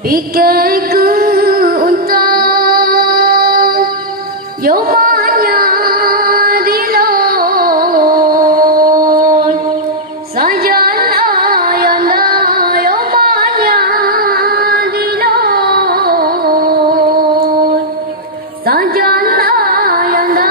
Pikirku untuk Yomanya dilon Sajan ayanda Yomanya dilon Sajan ayanda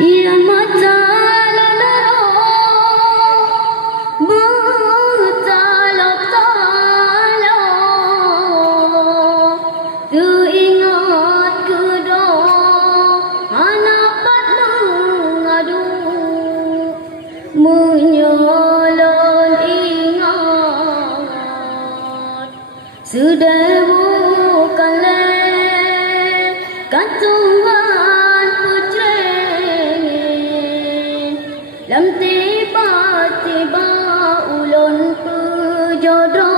Ian mata lelero bertalak talo teringat kedua anak mengadu menyalon ingat sudah bukan gantungan lam tiba-tiba ulun pejodoh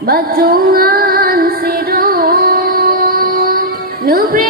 batungan sidong nubri